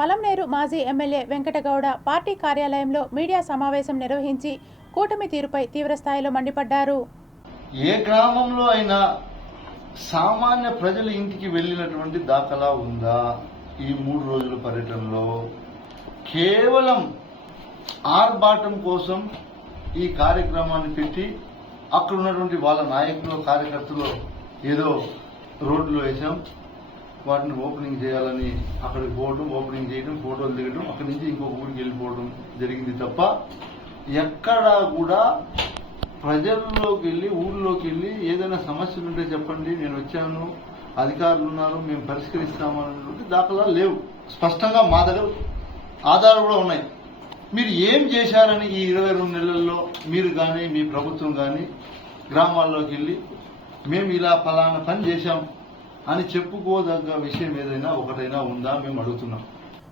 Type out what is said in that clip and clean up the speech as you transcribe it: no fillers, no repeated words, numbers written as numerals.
పలంనేరు మాజీ MLA Venkata Gowda party కార్యాలయంలో media సమావేశం నిర్వహించి కూటమి తీరుపై తీవ్రస్థాయిలో మండిపడ్డారు. ఏ గ్రామంలో అయినా సామాన్య ప్రజల ఇంటికి వెళ్లినటువంటి దాఖలా ఉందా? ఈ 3 రోజుల పర్యటనలో కేవలం ఆర్భాటం కోసం ఈ కార్యక్రమాన్ని పెట్టి అక్కడ ఉన్నటువంటి వాళ్ళ నాయకులు కార్యకర్తలు ఏదో రోడ్లో వేసాం, వాటిని ఓపెనింగ్ చేయాలని అక్కడికి పోవడం, ఓపెనింగ్ చేయడం, ఫోటోలు దిగడం, అక్కడి నుంచి ఇంకొక ఊరికి వెళ్ళిపోవడం జరిగింది తప్ప ఎక్కడా కూడా ప్రజల్లోకి వెళ్ళి ఊళ్ళోకి వెళ్ళి ఏదైనా సమస్యలు ఉంటే చెప్పండి, నేను వచ్చాను, అధికారులు ఉన్నారు, మేము పరిష్కరిస్తామన్నటువంటి దాఖలాలు లేవు. స్పష్టంగా మా దగ్గర ఆధారాలు కూడా ఉన్నాయి. మీరు ఏం చేశారని ఈ 22 నెలల్లో మీరు కానీ మీ ప్రభుత్వం కానీ గ్రామాల్లోకి వెళ్ళి మేము ఇలా ఫలానా పని చేశాం అని చెప్పుకోదగ్గ విషయం ఏదైనా ఒకటైనా ఉందా మేము అడుగుతున్నాం.